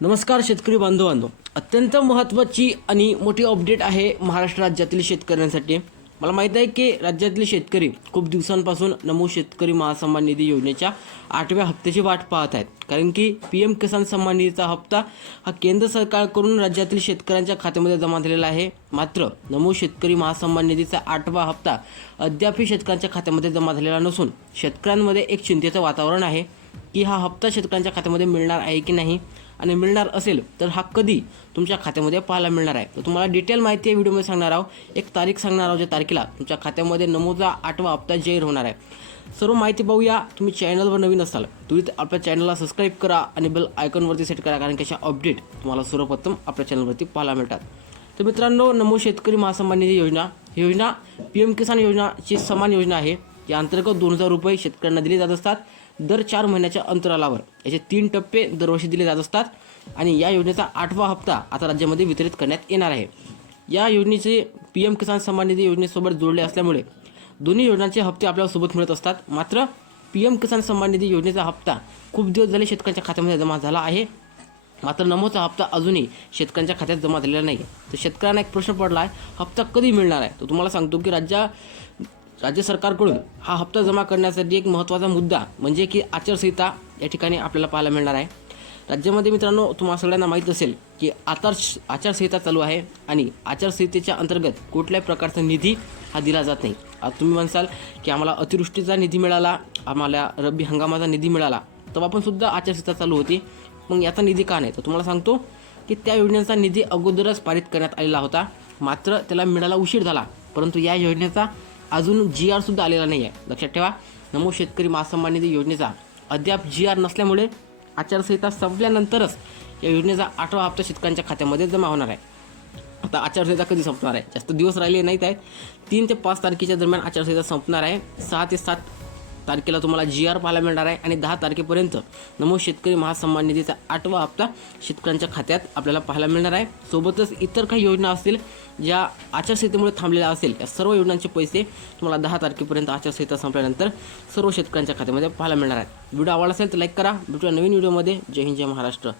नमस्कार शेतकरी बांधवांनो. अत्यंत महत्त्वाची आणि मोठी अपडेट आहे महाराष्ट्र राज्यातील शेतकऱ्यांसाठी. मला माहीत आहे की राज्यातील शेतकरी खूप दिवसांपासून नमो शेतकरी महासन्मान निधी योजनेच्या आठव्या हप्त्याची वाट पाहत आहेत. कारण की पी एम किसान सन्मान निधीचा हप्ता हा केंद्र सरकारकडून राज्यातील शेतकऱ्यांच्या खात्यामध्ये जमा झालेला आहे. मात्र नमो शेतकरी महासन्मान निधीचा आठवा हप्ता अद्यापही शेतकऱ्यांच्या खात्यामध्ये जमा झालेला नसून शेतकऱ्यांमध्ये एक चिंतेचं वातावरण आहे. की हा हप्ता शेतकऱ्यांच्या खात्यामध्ये मिळणार आहे की नाही? आणि मिळणार असेल तर हा कधी तुमच्या खात्यामध्ये पाहायला मिळणार आहे? तर तुम्हाला डिटेल माहिती या व्हिडिओमध्ये सांगणार आहोत. एक तारीख सांगणार आहोत ज्या तारखेला तुमच्या खात्यामध्ये नमोचा आठवा हप्ता जाहीर होणार आहे. सर्व माहिती पाहूया. तुम्ही चॅनलवर नवीन असाल तुम्ही आपल्या चॅनलला सबस्क्राईब करा आणि बेल आयकॉनवरती सेट करा कारण की अशा अपडेट तुम्हाला सर्वप्रथम आपल्या चॅनलवरती पाहायला मिळतात. तर मित्रांनो नमो शेतकरी महासन्मान निधी योजना. ही योजना पी एम किसान योजनाची समान योजना आहे. या अंतर्गत दोन हजार रुपये शेतकऱ्यांना दिले जात असतात. दर चार महिन्याच्या अंतरालावर. याचे तीन टप्पे दरवर्षी दिले जात असतात आणि या योजनेचा आठवा हप्ता आता राज्यामध्ये वितरित करण्यात येणार आहे. या योजनेचे पी एम किसान सन्मान निधी योजनेसोबत जोडले असल्यामुळे दोन्ही योजनांचे हप्ते आपल्याला सोबत मिळत असतात. मात्र पी एम किसान सन्मान निधी योजनेचा हप्ता खूप दिवस झाले शेतकऱ्यांच्या खात्यामध्ये जमा झाला आहे. मात्र नमोचा हप्ता अजूनही शेतकऱ्यांच्या खात्यात जमा झालेला नाही. तर शेतकऱ्यांना एक प्रश्न पडला आहे हप्ता कधी मिळणार आहे? तर तुम्हाला सांगतो की राज्या राज्य सरकारकडून हा हप्ता जमा करण्यासाठी एक महत्त्वाचा मुद्दा म्हणजे की आचारसंहिता या ठिकाणी आपल्याला पाहायला मिळणार आहे. राज्यामध्ये मित्रांनो तुम्हाला सगळ्यांना माहीत असेल की आचार आचारसंहिता चालू आहे आणि आचारसंहितेच्या अंतर्गत कुठल्याही प्रकारचा निधी हा दिला जात नाही. आता तुम्ही म्हणसाल की आम्हाला अतिवृष्टीचा निधी मिळाला आम्हाला रब्बी हंगामाचा निधी मिळाला तेव्हा पण सुद्धा आचारसंहिता चालू होती. मग याचा निधी का नाही? तर तुम्हाला सांगतो की त्या योजनेचा निधी अगोदरच पारित करण्यात आलेला होता. मात्र त्याला मिळायला उशीर झाला. परंतु या योजनेचा अजून जी आर सुद्धा आलेला नाही आहे लक्षात ठेवा. नमो शेतकरी महासन्मान निधी योजनेचा अद्याप जी आर नसल्यामुळे आचारसंहिता संपल्यानंतरच या योजनेचा आठवा हप्ता शेतकऱ्यांच्या खात्यामध्ये जमा होणार आहे. आता आचारसंहिता कधी संपणार आहे? जास्त दिवस राहिले नाहीत आहेत. तीन ते पाच तारखेच्या दरम्यान आचारसंहिता संपणार आहे. सहा ते सात तारखेला तुम्हाला जी आर पाहायला मिळणार आहे आणि दहा तारखेपर्यंत नमो शेतकरी महासन्मान निधीचा आठवा हप्ता शेतकऱ्यांच्या खात्यात आपल्याला पाहायला मिळणार आहे. सोबतच इतर काही योजना असतील ज्या आचारसंहितेमुळे थांबलेल्या असेल या सर्व योजनांचे पैसे तुम्हाला दहा तारखेपर्यंत आचारसंहिता संपल्यानंतर सर्व शेतकऱ्यांच्या खात्यामध्ये पाहायला मिळणार आहेत. व्हिडिओ आवडला असेल तर लाईक करा. भेटूया नवीन व्हिडिओमध्ये. जय हिंद जय महाराष्ट्र.